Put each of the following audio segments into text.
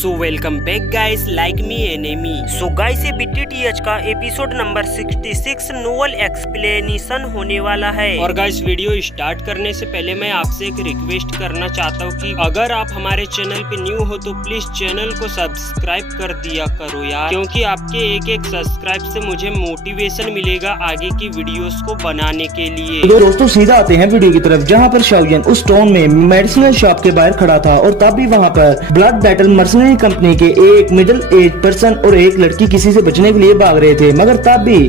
So welcome back guys, like me enemy. So guys, ये BTTH का episode number 66 novel explanation होने वाला है। और गाइस, वीडियो स्टार्ट करने से पहले मैं आपसे एक रिक्वेस्ट करना चाहता हूँ कि अगर आप हमारे चैनल पे न्यू हो तो प्लीज चैनल को सब्सक्राइब कर दिया करो यार, क्योंकि आपके एक एक सब्सक्राइब से मुझे मोटिवेशन मिलेगा आगे की वीडियोस को बनाने के लिए। तो दोस्तों सीधा आते हैं वीडियो की तरफ, जहाँ पर शाओयन उस टाउन में मेडिसिनल शॉप के बाहर खड़ा था और तब भी वहाँ पर ब्लड बैटल मर्सनरी कंपनी के एक मिडिल एज पर्सन और एक लड़की किसी से बचने के लिए भाग रहे थे, मगर तब भी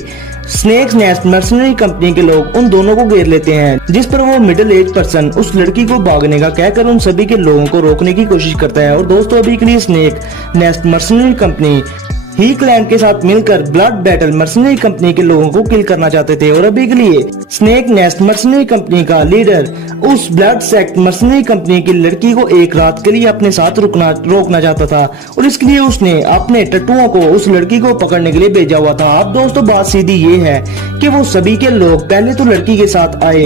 स्नेक नेस्ट मर्सनरी कंपनी के लोग उन दोनों को घेर लेते हैं, जिस पर वो मिडिल एज पर्सन उस लड़की को भागने का कहकर उन सभी के लोगों को रोकने की कोशिश करता है। और दोस्तों अभी के लिए स्नेक नेस्ट मर्सनरी कंपनी ही क्लैन के साथ मिलकर ब्लड बैटल मर्सनरी कंपनी के लोगों को किल करना चाहते थे। और अभी के लिए स्नेक नेस्ट मर्सनरी कंपनी का लीडर उस ब्लड सेक्ट मर्सनरी कंपनी की लड़की को एक रात के लिए अपने साथ रोकना चाहता था, और इसके लिए उसने अपने टट्टुओं को उस लड़की को पकड़ने के लिए भेजा हुआ था। अब दोस्तों बात सीधी ये है कि वो सभी के लोग पहले तो लड़की के साथ आए,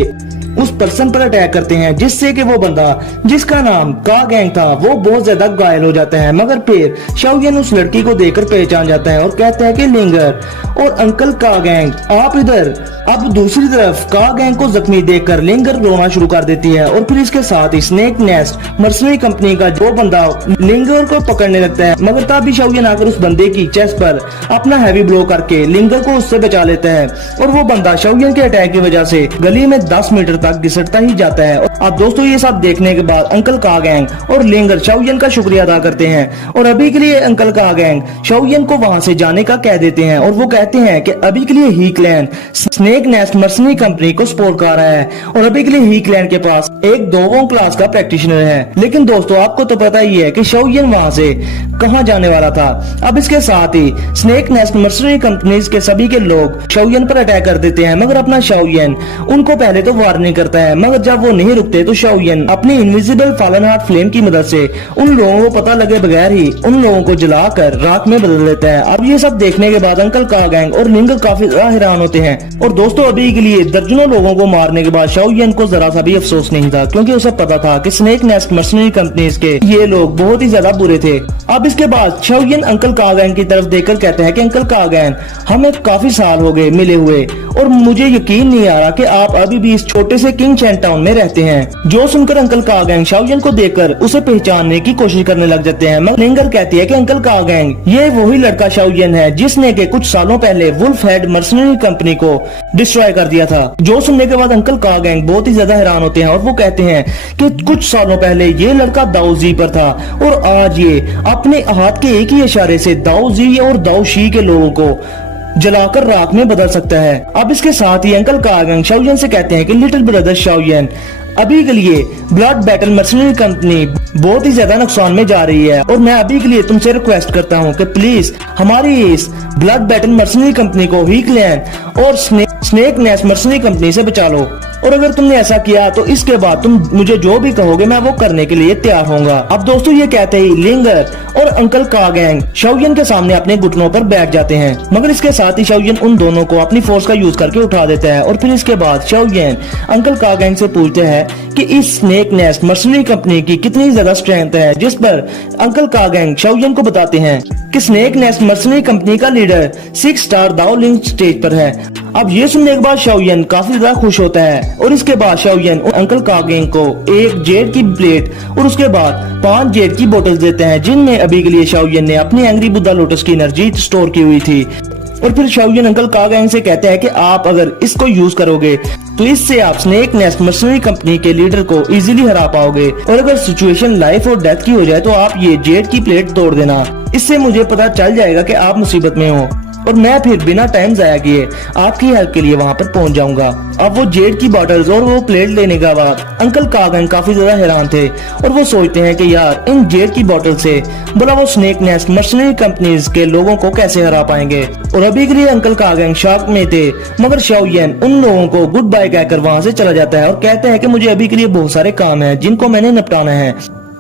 उस पर्सन पर अटैक करते हैं, जिससे कि वो बंदा जिसका नाम का गैंग था वो बहुत ज्यादा घायल हो जाता है। मगर फिर शाओयन उस लड़की को देखकर पहचान जाता है और कहता है कि लिंगर और अंकल का गैंग आप इधर। अब दूसरी तरफ का गैंग को जख्मी देखकर लिंगर रोना शुरू कर देती है, और फिर इसके साथ ही स्नेक नेस्ट मर्सनरी कंपनी का जो बंदा लिंगर को पकड़ने लगता है, मगर तब भी शाओयन आकर उस बंदे की चेस्ट पर अपना हैवी ब्लो करके लिंगर को उससे बचा लेता है, और वो बंदा शाओयन के अटैक की वजह से गली में 10 मीटर तक घिसटता ही जाता है। अब दोस्तों ये सब देखने के बाद अंकल का गैंग और लिंगर शाओयन का शुक्रिया अदा करते हैं, और अभी के लिए अंकल का गैंग शाओयन को वहां से जाने का कह देते हैं, और वो कहते हैं कि अभी के लिए ही clan snake nest mercenary company को सपोर्ट कर रहा है, और अभी के लिए ही क्लैन के पास एक दोगों क्लास का प्रैक्टिशनर है। लेकिन दोस्तों आपको तो पता ही है कि शाओयन वहां से कहां जाने वाला था। अब इसके साथ ही स्नेक नेस्ट मर्सनरी कंपनी के सभी के लोग शाओयन पर अटैक कर देते हैं, मगर अपना शाओयन उनको पहले तो वार्निंग करता है, मगर जब वो नहीं रुकते तो शाओयन अपनी इनविजिबल फॉलन हार्ट फ्लेम की मदद से उन लोगों को पता लगे बगैर ही उन लोगों को जलाकर राख में बदल देता है। अब ये सब देखने के बाद अंकल का गैंग और लिंगर काफी हैरान होते हैं, और दोस्तों अभी के लिए दर्जनों लोगों को मारने के बाद शाओयन को जरा सा भी अफसोस नहीं था, क्योंकि उसे पता था कि स्नेक नेस्ट मर्सनरी कंपनीज के ये लोग बहुत ही ज्यादा बुरे थे। अब इसके बाद शाओयन अंकल का गैंग की तरफ देखकर कहते हैं कि अंकल का गैंग हमें काफी साल हो गए मिले हुए, और मुझे यकीन नहीं आ रहा कि आप अभी भी इस छोटे से किंग चैन टाउन में रहते हैं। जो सुनकर अंकल का गैंग शाओयन को देखकर उसे पहचानने की कोशिश करने लग जाते हैं, मगर लिंगर कहती है कि अंकल का गैंग ये वही लड़का शाओयन है जिसने के कुछ सालों पहले वुल्फ हेड मर्सनरी कंपनी को डिस्ट्रॉय कर दिया था। जो सुनने के बाद अंकल का गैंग बहुत ही ज्यादा हैरान होते हैं, और वो कहते हैं कि कुछ सालों पहले ये लड़का दाऊजी पर था, और आज ये अपने हाथ के एक ही इशारे से दाऊजी और दाऊशी के लोगों को जलाकर राख में बदल सकता है। अब इसके साथ ही अंकल का गैंग शाओयन से कहते हैं कि लिटिल ब्रदर शाओयन अभी के लिए ब्लड बैटल मर्सनरी कंपनी बहुत ही ज्यादा नुकसान में जा रही है, और मैं अभी के लिए तुमसे रिक्वेस्ट करता हूँ कि प्लीज हमारी इस ब्लड बैटल मर्सनरी कंपनी को ही क्लैन और स्नेक नेस्ट मर्सनरी कंपनी से बचा लो, और अगर तुमने ऐसा किया तो इसके बाद तुम मुझे जो भी कहोगे मैं वो करने के लिए तैयार होऊंगा। अब दोस्तों ये कहते ही लिंगर और अंकल का गैंग शाओयन के सामने अपने घुटनों पर बैठ जाते हैं, मगर इसके साथ ही शाओयन उन दोनों को अपनी फोर्स का यूज करके उठा देता है। और फिर इसके बाद शाओयन अंकल का गैंग से पूछते हैं कि इस स्नेक नेस्ट मर्सनरी कंपनी की कितनी ज्यादा स्ट्रेंथ है, जिस पर अंकल का गैंग शाओयन को बताते हैं कि स्नेक नेस्ट मर्सनरी कंपनी का लीडर 6 स्टार दाओ लिंग स्टेज पर है। अब ये सुनने के बाद शाओयन काफी ज्यादा खुश होता है, और इसके बाद शाओयन अंकल का गैंग को एक जेड की प्लेट और उसके बाद 5 जेड की बोतल देते हैं, जिनमें अभी के लिए शाओयन ने अपनी एंग्री बुद्धा लोटस की एनर्जी स्टोर की हुई थी। और फिर शाओयन अंकल का गैंग से कहते हैं कि आप अगर इसको यूज करोगे तो इससे आप स्नेक नेस्ट मर्सनरी कंपनी के लीडर को इजीली हरा पाओगे, और अगर सिचुएशन लाइफ और डेथ की हो जाए तो आप ये जेड की प्लेट तोड़ देना, इससे मुझे पता चल जाएगा कि आप मुसीबत में हो, और मैं फिर बिना टाइम जाया किए आपकी हेल्प के लिए वहां पर पहुंच जाऊंगा। अब वो जेड की बॉटल्स और वो प्लेट लेने के बाद अंकल का गैंग काफी ज्यादा हैरान थे, और वो सोचते हैं कि यार इन जेड की बॉटल से बोला वो स्नेक नेस्ट मर्सनरी कंपनीज के लोगों को कैसे हरा पाएंगे। और अभी के लिए अंकल का गैंग शॉक में थे, मगर शाओयन उन लोगों को गुड बाय कहकर वहां से चला जाता है, और कहते हैं कि मुझे अभी के लिए बहुत सारे काम है जिनको मैंने निपटाना है,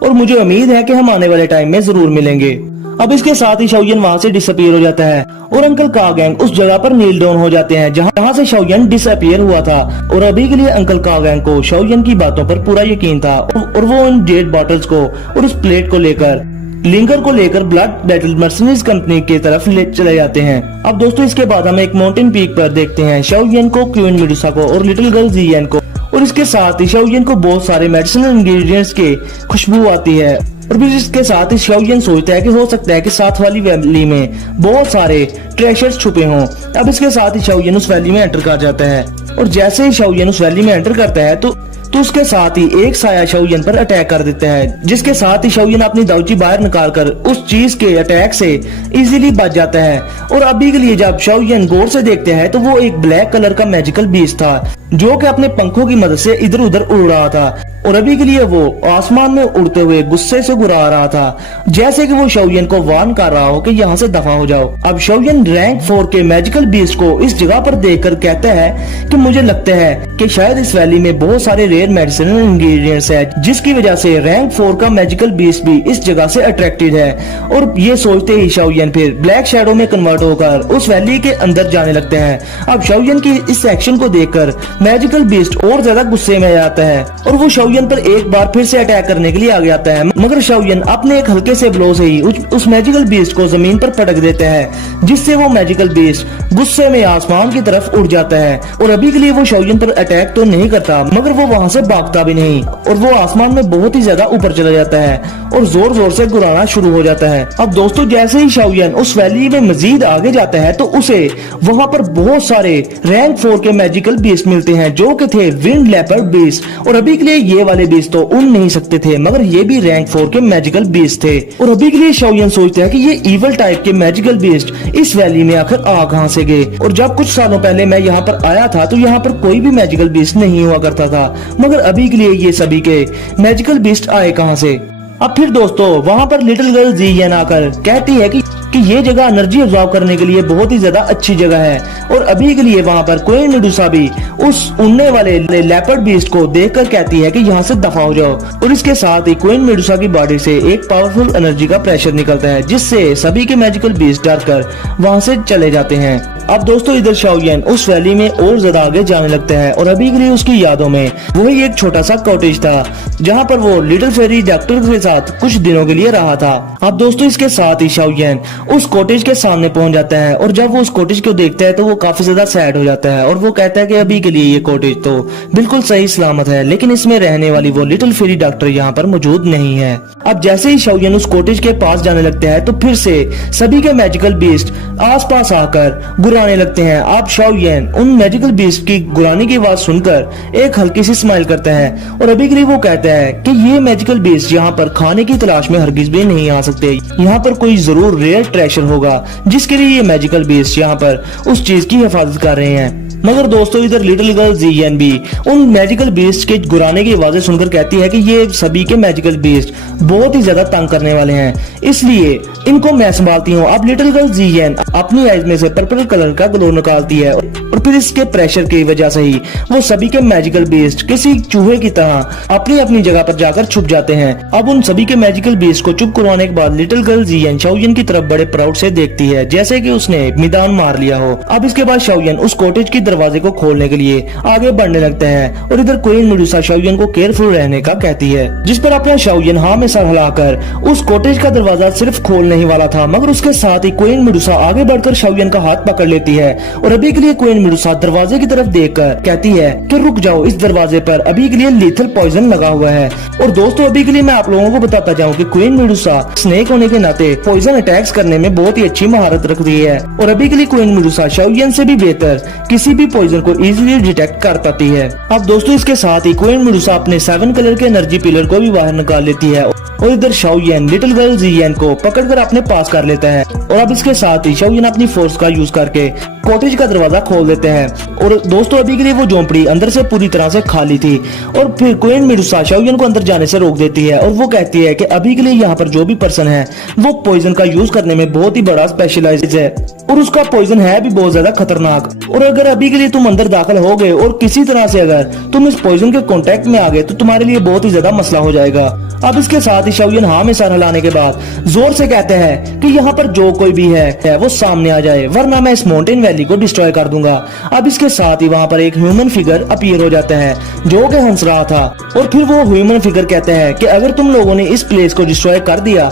और मुझे उम्मीद है कि हम आने वाले टाइम में जरूर मिलेंगे। अब इसके साथ ही शाओयन वहां से डिसअपियर हो जाता है, और अंकल का गैंग उस जगह पर नील डाउन हो जाते हैं जहां से शाओयन डिसअपियर हुआ था। और अभी के लिए अंकल का गैंग को शाओयन की बातों पर पूरा यकीन था, और वो उन जेड बॉटल्स को और उस प्लेट को लेकर लिंगर को लेकर ब्लड बैटल मर्सनरीज कंपनी की तरफ ले चले जाते हैं। अब दोस्तों इसके बाद हम एक माउंटेन पीक पर देखते हैं शाओयन को, क्वीन मेडुसा को और लिटिल गर्ल जियन को, और इसके साथ ही शाओयन को बहुत सारे मेडिसिनल इंग्रेडिएंट्स की खुशबू आती है। और फिर इसके साथ ही शाओयन सोचता है कि हो सकता है कि साथ वाली वैली में बहुत सारे ट्रेशर्स छुपे हों। अब इसके साथ ही शाओयन उस वैली में एंटर कर जाता है, और जैसे ही शाओयन उस वैली में एंटर करता है तो उसके साथ ही एक साया शाओयन पर अटैक कर देता है, जिसके साथ ही शाओयन अपनी दाउची बाहर निकालकर उस चीज के अटैक से इजीली बच जाता है। और अभी के लिए जब शाओयन गौर से देखते हैं तो वो एक ब्लैक कलर का मैजिकल बीस्ट था जो कि अपने पंखों की मदद से इधर उधर उड़ रहा था, और अभी के लिए वो आसमान में उड़ते हुए गुस्से से गुर्रा रहा था, जैसे कि वो शाओयन को वार्न कर रहा हो कि यहाँ से दफा हो जाओ। अब शाओयन रैंक 4 के मैजिकल बीस्ट को इस जगह पर देखकर कहता है कि मुझे लगता है कि शायद इस वैली में बहुत सारे रेयर मेडिसिनल इंग्रेडिएंट्स है, जिसकी वजह से रैंक 4 का मैजिकल बीस्ट भी इस जगह से अट्रैक्टेड है। और ये सोचते ही शाओयन फिर ब्लैक शैडो में कन्वर्ट होकर उस वैली के अंदर जाने लगते हैं। अब शाओयन की इस एक्शन को देखकर मैजिकल बीस्ट और ज्यादा गुस्से में आ जाता है, और वो शाओयन पर एक बार फिर से अटैक करने के लिए आ जाता है, मगर शाओयन अपने एक हल्के से ब्लो से ही उस मैजिकल बीस्ट को जमीन पर पटक देता है, जिससे वो मैजिकल बीस्ट गुस्से में आसमान की तरफ उड़ जाता है। और अभी के लिए वो शाओयन पर अटैक तो नहीं करता, मगर वो वहाँ से भागता भी नहीं, और वो आसमान में बहुत ही ज्यादा ऊपर चला जाता है और जोर जोर से गुर्राना शुरू हो जाता है। अब दोस्तों जैसे ही शाओयन उस वैली में मजीद आगे जाता है तो उसे वहाँ पर बहुत सारे रैंक 4 के मैजिकल बीस्ट मिलते हैं जो कि थे विंड लेपर्ड बीस्ट, और अभी के लिए ये वाले बीस्ट तो उड़ नहीं सकते थे, मगर ये भी रैंक 4 के मैजिकल बीस्ट थे। और अभी के लिए शाओयन सोचता है कि ये इवल टाइप के मैजिकल बीस्ट इस वैली में आखिर आ कहां से गए, और जब कुछ सालों पहले मैं यहाँ पर आया था तो यहाँ पर कोई भी मैजिकल बीस्ट नहीं हुआ करता था, मगर अभी के लिए ये सभी के मैजिकल बीस्ट आए कहां से। अब फिर दोस्तों वहाँ पर लिटिल गर्ल जियन आकर कहती है कि ये जगह एनर्जी ऑब्जॉर्व करने के लिए बहुत ही ज्यादा अच्छी जगह है, और अभी के लिए वहाँ पर क्वीन मेडुसा भी उस उड़ने वाले लेपर्ड बीस्ट को देखकर कहती है कि यहाँ से दफा हो जाओ। और इसके साथ ही क्वीन मेडुसा की बॉडी से एक पावरफुल एनर्जी का प्रेशर निकलता है, जिससे सभी के मैजिकल बीस्ट डरकर वहाँ से चले जाते हैं। अब दोस्तों इधर शाओयन उस वैली में और ज्यादा आगे जाने लगता है, और अभी के लिए उसकी यादों में वही एक छोटा सा कॉटेज था जहाँ पर वो लिटिल फेरी डॉक्टर के साथ कुछ दिनों के लिए रहा था। अब दोस्तों इसके साथ ही शाओयन उस कॉटेज के सामने पहुंच जाता है, और जब वो उस कॉटेज को देखता है तो वो काफी ज्यादा सैड हो जाता है, और वो कहता है कि अभी के लिए ये कॉटेज तो बिल्कुल सही सलामत है, लेकिन इसमें रहने वाली वो लिटिल फेरी डॉक्टर यहाँ पर मौजूद नहीं है। अब जैसे ही शाओयन उस कॉटेज के पास जाने लगता है तो फिर से सभी के मैजिकल बीस्ट आसपास आकर गुर्राने लगते हैं। अब शाओयन उन मैजिकल बीस्ट की गुर्राने की आवाज सुनकर एक हल्की सी स्माइल करता है, और अभी के लिए वो कहता है कि ये मैजिकल बीस्ट यहाँ पर खाने की तलाश में हरगिज भी नहीं आ सकते, यहाँ पर कोई जरूर रेयर ट्रेशर होगा जिसके लिए ये मैजिकल बीस्ट यहाँ पर उस चीज की हिफाजत कर रहे हैं। मगर दोस्तों इधर लिटिल गर्ल जियन भी उन मैजिकल बीस्ट के गुराने की आवाजें सुनकर कहती है कि ये सभी के मैजिकल बीस्ट बहुत ही ज्यादा तंग करने वाले हैं, इसलिए इनको मैं संभालती हूँ। अब लिटिल गर्ल जियन अपनी आईज में से पर्पल कलर का ग्लो निकालती है, और फिर इसके प्रेशर की वजह से ही वो सभी के मैजिकल बीस्ट किसी चूहे की तरह अपनी अपनी जगह पर जाकर छुप जाते हैं। अब उन सभी के मैजिकल बीस्ट को चुप करवाने के बाद लिटिल गर्ल जियन शाओयन की तरफ बड़े प्राउड से देखती है, जैसे कि उसने मैदान मार लिया हो। अब इसके बाद शाओयन उस कॉटेज की दरवाजे को खोलने के लिए आगे बढ़ने लगते हैं, और इधर क्वीन मेडुसा शाओयन को केयरफुल रहने का कहती है, जिस पर अपना शाओयन हाँ में सर हिलाकर उस कॉटेज का दरवाजा सिर्फ खोलने ही वाला था, मगर उसके साथ ही क्वीन मेडुसा आगे बढ़कर शाओयन का हाथ पकड़ लेती है, और अभी के लिए क्वीन मेडुसा दरवाजे की तरफ देखकर कहती है कि रुक जाओ, इस दरवाजे पर अभी के लिए लीथल पॉइजन लगा हुआ है। और दोस्तों अभी के लिए मैं आप लोगों को बताता जाऊं कि क्वीन मेडुसा स्नेक होने के नाते पॉइजन अटैक्स करने में बहुत ही अच्छी महारत रखती है, और अभी के लिए क्वीन मेडुसा शाओयन से भी बेहतर किसी भी पॉइजन को इजीली डिटेक्ट कर पाती है। अब दोस्तों इसके साथ ही क्वीन मेडुसा अपने 7 कलर के एनर्जी पिलर को भी बाहर निकाल लेती है, और इधर शाओयन लिटिल गर्ल जियन को पकड़कर अपने पास कर लेता है, और अब इसके साथ ही शाओयन अपनी फोर्स का यूज करके कॉटेज का दरवाजा खोल देते हैं। और दोस्तों अभी के लिए वो झोंपड़ी अंदर से पूरी तरह से खाली थी, और फिर क्वीन मेडुसा शाओयन को अंदर जाने से रोक देती है, और वो कहती है कि अभी के लिए यहाँ पर जो भी पर्सन है वो पॉइजन का यूज करने में बहुत ही बड़ा स्पेशलाइज्ड है, और उसका पॉइजन है भी बहुत ज्यादा खतरनाक, और अगर अभी के लिए तुम अंदर दाखिल हो गए और किसी तरह से अगर तुम इस पॉइजन के कांटेक्ट में आ गए तो तुम्हारे लिए बहुत ही ज्यादा मसला हो जाएगा। अब इसके साथ ही शाओयन हाँ में सर हिलाने के बाद जोर से कहते हैं कि यहाँ पर जो कोई भी है वो सामने आ जाए, वरना मैं इस माउंटेन वैली को डिस्ट्रॉय कर दूंगा। अब इसके साथ ही वहाँ पर एक ह्यूमन फिगर अपीयर हो जाता है जो कि हंस रहा था, और फिर वो ह्यूमन फिगर कहते हैं कि अगर तुम लोगों ने इस प्लेस को डिस्ट्रॉय कर दिया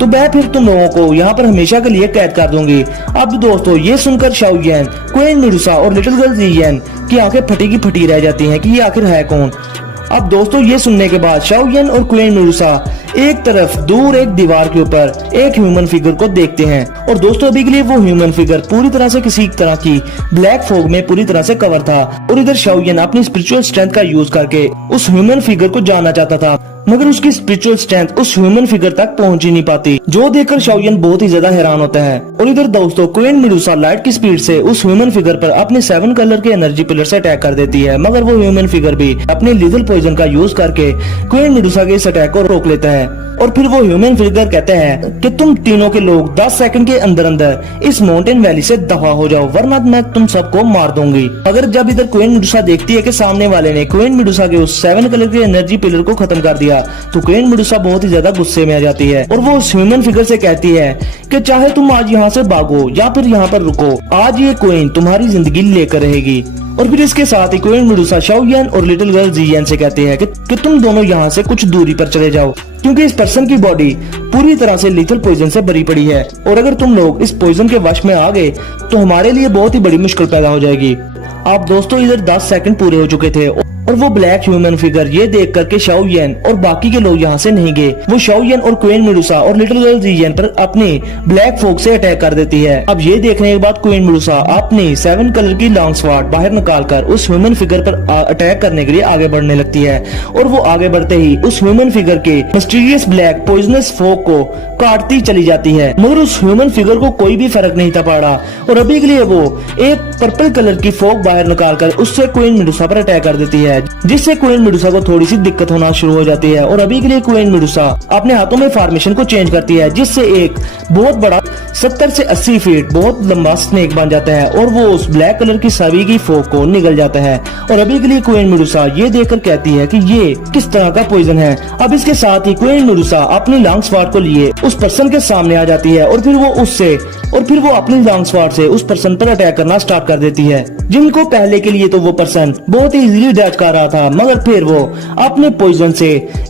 तो मैं फिर तुम लोगों को यहाँ पर हमेशा के लिए कैद कर दूंगी। अब दोस्तों ये सुनकर शाओयन, क्वीन मेडुसा और लिटिल गर्ल जियन की आंखें फटी की फटी रह जाती हैं कि ये आखिर है कौन। अब दोस्तों ये सुनने के बाद शाओयन और क्वीन मेडुसा एक तरफ दूर एक दीवार के ऊपर एक ह्यूमन फिगर को देखते हैं। और दोस्तों अभी के लिए वो ह्यूमन फिगर पूरी तरह से किसी तरह की ब्लैक फॉग में पूरी तरह से कवर था। और इधर शाओयन अपनी स्पिरिचुअल स्ट्रेंथ का यूज करके उस ह्यूमन फिगर को जानना चाहता था, मगर उसकी स्पिरिचुअल स्ट्रेंथ उस ह्यूमन फिगर तक पहुंच ही नहीं पाती, जो देखकर शाओयन बहुत ही ज्यादा हैरान होता है। और इधर दोस्तों क्वीन मेडुसा लाइट की स्पीड से उस ह्यूमन फिगर पर अपने 7 कलर के एनर्जी पिलर से अटैक कर देती है, मगर वो ह्यूमन फिगर भी अपने लीथल पॉइजन का यूज करके क्वीन मेडुसा के इस अटैक को रोक लेता है। और फिर वो ह्यूमन फिगर कहते हैं कि तुम तीनों के लोग 10 सेकंड के अंदर अंदर इस माउंटेन वैली से दफा हो जाओ, वरना मैं तुम सबको मार दूंगी। अगर जब इधर क्वीन मेडुसा देखती है कि सामने वाले ने क्वीन मेडुसा के उस 7 कलर के एनर्जी पिलर को खत्म कर दिया, तो क्वीन मेडुसा बहुत ही ज्यादा गुस्से में आ जाती है और वो उस ह्यूमन फिगर से कहती है कि चाहे तुम आज यहाँ से भागो या फिर यहाँ पर रुको, आज ये क्वीन तुम्हारी जिंदगी लेकर रहेगी। और फिर इसके साथ ही क्वीन मेडुसा शाओयन और लिटिल गर्ल जियन से कहते हैं कि तुम दोनों यहाँ से कुछ दूरी पर चले जाओ, क्योंकि इस पर्सन की बॉडी पूरी तरह से लीथल पॉइजन से भरी पड़ी है और अगर तुम लोग इस पॉइजन के वश में आ गए तो हमारे लिए बहुत ही बड़ी मुश्किल पैदा हो जाएगी। आप दोस्तों इधर 10 सेकंड पूरे हो चुके थे और वो ब्लैक ह्यूमन फिगर ये देख करके शाओयन और बाकी के लोग यहाँ से नहीं गए। वो शाओयन और क्वीन मेडुसा और लिटिल गर्ल जियन पर अपनी ब्लैक फोक से अटैक कर देती है। अब ये देखने के बाद क्वीन मेडुसा अपनी 7 कलर की लॉन्ग स्वॉर्ड बाहर निकालकर उस ह्यूमन फिगर पर अटैक करने के लिए आगे बढ़ने लगती है और वो आगे बढ़ते ही उस ह्यूमन फिगर के मिस्टीरियस ब्लैक पॉइजनस फोक को काटती चली जाती है, मगर उस ह्यूमन फिगर को कोई भी फर्क नहीं था पड़ा और अभी के लिए वो एक पर्पल कलर की फोक बाहर निकालकर उससे क्वीन मेडुसा पर अटैक कर देती है, जिससे क्वीन मेडुसा को थोड़ी सी दिक्कत होना शुरू हो जाती है। और अभी के लिए क्वीन मेडुसा अपने हाथों में फॉर्मेशन को चेंज करती है, जिससे एक बहुत बड़ा 70 से 80 फीट बहुत लंबा स्नेक बन जाता है और वो उस ब्लैक कलर की सभी की फोक को निगल जाता है। और अभी के लिए क्वीन मेडुसा ये देखकर कहती है कि ये किस तरह का पॉइजन है। अब इसके साथ ही क्वीन मेडुसा अपनी लॉन्ग स्वॉर्ड को लिए उस पर्सन के सामने आ जाती है और फिर वो अपनी लॉन्ग स्वॉर्ड से उस पर्सन पर अटैक करना स्टार्ट कर देती है, जिनको पहले के लिए तो वो पर्सन बहुत ही इजीली डैच कर रहा था, मगर फिर वो अपने पॉइजन से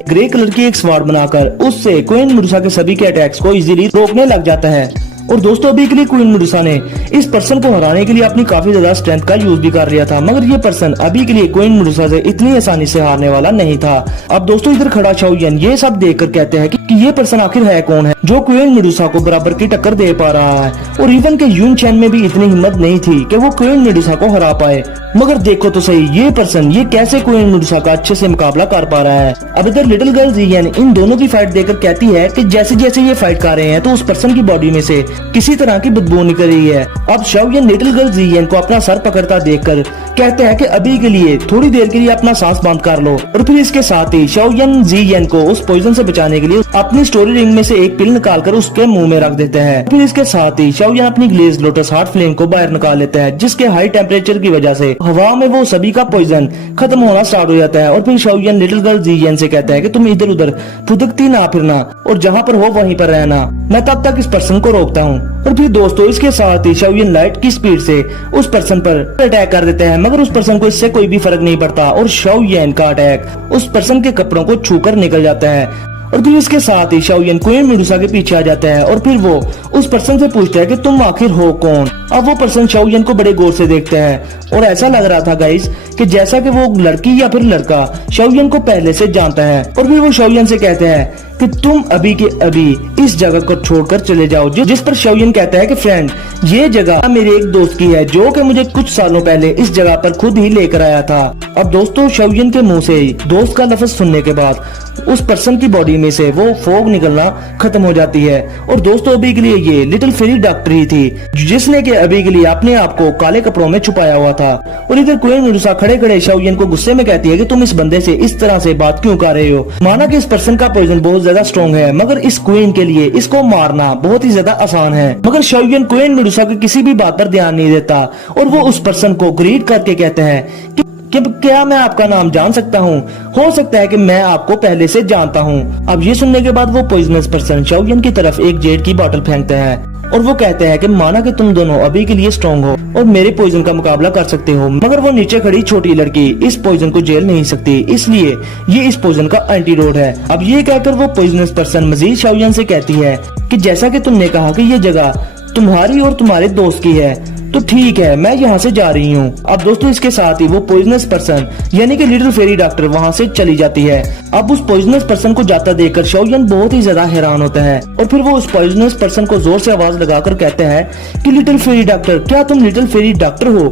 ग्रे कलर की एक स्वॉर्ड बनाकर उससे क्वीन मेडुसा के सभी के अटैक्स को इजीली रोकने लग जाता है। और दोस्तों अभी के लिए क्वीन मेडुसा ने इस पर्सन को हराने के लिए अपनी काफी ज्यादा स्ट्रेंथ का यूज भी कर लिया था, मगर ये पर्सन अभी के लिए क्वीन मेडुसा से इतनी आसानी से हारने वाला नहीं था। अब दोस्तों इधर खड़ा शाओयन ये सब देखकर कहते हैं कि ये पर्सन आखिर है कौन है जो क्वीन मेडुसा को बराबर की टक्कर दे पा रहा है। और इवन के यून चैन में भी इतनी हिम्मत नहीं थी कि वो क्वीन मेडुसा को हरा पाए, मगर देखो तो सही ये पर्सन ये कैसे क्वीन मेडुसा का अच्छे से मुकाबला कर पा रहा है। अब इधर लिटिल गर्ल जियन इन दोनों की फाइट देखकर कहती है कि जैसे जैसे ये फाइट कर रहे हैं तो उस पर्सन की बॉडी में से किसी तरह की बदबू निकल रही है। अब शाओयन लिटिल गर्ल जियन को अपना सर पकड़ता देखकर कहते हैं कि अभी के लिए थोड़ी देर के लिए अपना सांस बंद कर लो। और फिर इसके साथ ही शाओयन जियन को उस पॉइजन से बचाने के लिए अपनी स्टोरी रिंग में से एक पिल निकालकर उसके मुंह में रख देते हैं। फिर इसके साथ ही शाओयन अपनी ग्लेज लोटस हार्ट फ्लेम को बाहर निकाल लेता है, जिसके हाई टेम्परेचर की वजह से हवा में वो सभी का पॉइजन खत्म होना स्टार्ट हो जाता है। और फिर शाओयन लिटिल गर्ल जियन से कहता है कि तुम इधर उधर फुदकती ना फिरना और जहाँ पर हो वहीं पर रहना, मैं तब तक इस पर्सन को रोकता हूँ। और फिर दोस्तों इसके साथ ही शाओयन लाइट की स्पीड से उस पर्सन पर अटैक कर देते हैं, मगर उस पर्सन को इससे कोई भी फर्क नहीं पड़ता और शाओयन का अटैक उस पर्सन के कपड़ों को छूकर निकल जाता है। और फिर इसके साथ ही शाओयन क्वीन मेडुसा के पीछे आ जाता है और फिर वो उस पर्सन से पूछता है कि तुम आखिर हो कौन। अब वो पर्सन शाओयन को बड़े गौर से देखता है और ऐसा लग रहा था गाइस कि जैसा कि वो लड़की या फिर लड़का शाओयन को पहले से जानता है। और फिर वो शाओयन से कहते हैं कि तुम अभी के अभी इस जगह को छोड़कर चले जाओ, जिस पर शाओयन कहता है कि फ्रेंड ये जगह मेरे एक दोस्त की है जो कि मुझे कुछ सालों पहले इस जगह पर खुद ही लेकर आया था। अब दोस्तों शाओयन के मुंह से दोस्त का लफ्ज सुनने के बाद उस पर्सन की बॉडी में से वो फॉग निकलना खत्म हो जाती है। और दोस्तों अभी के लिए ये लिटिल फेरी डॉक्टर ही थी जिसने के अभी के लिए अपने आप को काले कपड़ों में छुपाया हुआ था। और इधर क्वीन मेडुसा खड़े खड़े शाओयन को गुस्से में कहती है कि तुम इस बंदे से इस तरह से बात क्यों कर रहे हो। माना कि इस पर्सन का पॉइजन बहुत ज्यादा स्ट्रॉन्ग है, मगर इस क्वीन के लिए इसको मारना बहुत ही ज्यादा आसान है। मगर शाओयन क्वीन मेडुसा की किसी भी बात पर ध्यान नहीं देता और वो उस पर्सन को ग्रीट करके कहते हैं कि क्या मैं आपका नाम जान सकता हूँ? हो सकता है कि मैं आपको पहले से जानता हूँ। अब ये सुनने के बाद वो पॉइजनस पर्सन शाओयन की तरफ एक जेड की बोतल फेंकता है और वो कहते हैं कि माना कि तुम दोनों अभी के लिए स्ट्रॉन्ग हो और मेरे पॉइजन का मुकाबला कर सकते हो, मगर वो नीचे खड़ी छोटी लड़की इस पॉइजन को झेल नहीं सकती, इसलिए ये इस पॉइजन का एंटीडोट है। अब ये कहकर वो पॉइजनस पर्सन मजीद शाओयन से कहती है कि जैसा कि तुमने कहा कि ये जगह तुम्हारी और तुम्हारे दोस्त की है, तो ठीक है, मैं यहाँ से जा रही हूँ। अब दोस्तों इसके साथ ही वो पॉइजनस पर्सन यानी कि लिटिल फेरी डॉक्टर वहाँ से चली जाती है। अब उस पॉइजनस पर्सन को जाता देखकर शाओयन बहुत ही ज्यादा हैरान होता है और फिर वो उस पॉइजनस पर्सन को जोर से आवाज लगाकर कहता है कि लिटिल फेरी डॉक्टर, क्या तुम लिटिल फेरी डॉक्टर हो?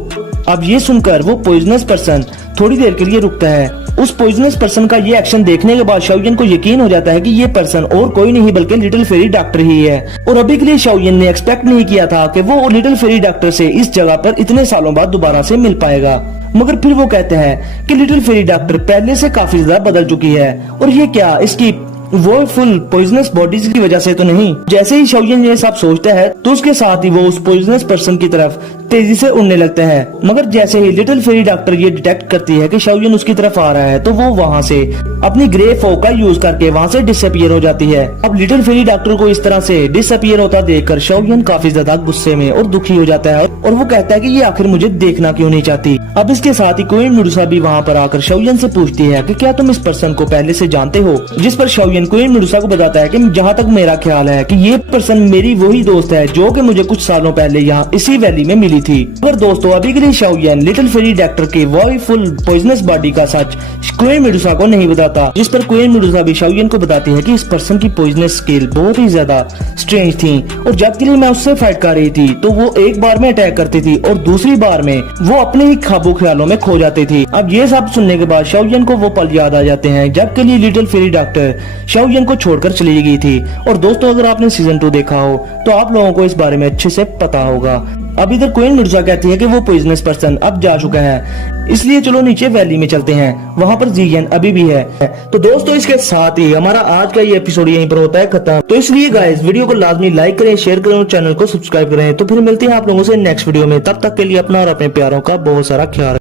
अब ये सुनकर वो पॉइजनस पर्सन थोड़ी देर के लिए रुकता है। उस पॉइजनस पर्सन का ये एक्शन देखने के बाद शाओयन को यकीन हो जाता है कि ये पर्सन और कोई नहीं बल्कि लिटिल फेरी डॉक्टर ही है। और अभी के लिए शाओयन ने एक्सपेक्ट नहीं किया था कि वो लिटिल फेरी डॉक्टर से इस जगह पर इतने सालों बाद दोबारा से मिल पाएगा। मगर फिर वो कहते हैं कि लिटिल फेरी डॉक्टर पहले से काफी ज्यादा बदल चुकी है, और ये क्या इसकी वो फुल पॉइजनस बॉडीज की वजह से तो नहीं। जैसे ही शाओयन ये सब सोचता है तो उसके साथ ही वो उस पॉइजनस पर्सन की तरफ तेजी से उड़ने लगता है। मगर जैसे ही लिटिल फेरी डॉक्टर ये डिटेक्ट करती है कि शाओयन उसकी तरफ आ रहा है, तो वो वहाँ से अपनी ग्रे फॉग का यूज करके वहाँ से डिसअपियर हो जाती है। अब लिटिल फेरी डॉक्टर को इस तरह से डिसअपियर होता देखकर शाओयन काफी ज्यादा गुस्से में और दुखी हो जाता है और वो कहता है कि ये आखिर मुझे देखना क्यों नहीं चाहती। अब इसके साथ ही क्वीन मेडुसा भी वहाँ पर आकर शाओयन से पूछती है कि क्या तुम इस पर्सन को पहले से जानते हो? जिस पर शाओयन क्वीन मेडुसा को बताता है कि जहाँ तक मेरा ख्याल है कि ये पर्सन मेरी वही दोस्त है जो कि मुझे कुछ सालों पहले यहाँ इसी वैली में मिली थी। मगर दोस्तों अभी के लिए शाओयन लिटिल फेरी डॉक्टर के वही फुल पॉइजनस बॉडी का सच क्वीन मेडुसा को नहीं बताता, जिस पर क्वीन मेडुसा भी शाओयन को बताती है कि इस पर्सन की पॉइजनस स्किल बहुत ही ज्यादा स्ट्रेंज थी और जब के लिए मैं उससे फाइट कर रही थी तो वो एक बार में अटैक करती थी और दूसरी बार में वो अपने ही ख्वाबों ख्यालों में खो जाती थी। अब ये सब सुनने के बाद शाओयन को वो पल याद आ जाते हैं जब के लिए लिटिल फेरी डॉक्टर शाओयन को छोड़कर चली गई थी। और दोस्तों अगर आपने सीजन 2 देखा हो तो आप लोगों को इस बारे में अच्छे से पता होगा। अब इधर क्वीन मेडुसा कहती है कि वो पॉइजनस पर्सन अब जा चुका है, इसलिए चलो नीचे वैली में चलते हैं, वहाँ पर जियन अभी भी है। तो दोस्तों इसके साथ ही हमारा आज का ये एपिसोड यहीं पर होता है खत्म। तो इसलिए गाइस वीडियो को लाजमी लाइक करें, शेयर करें और चैनल को सब्सक्राइब करें। तो फिर मिलते हैं आप लोगों से नेक्स्ट वीडियो में, तब तक के लिए अपना और अपने प्यारों का बहुत सारा ख्याल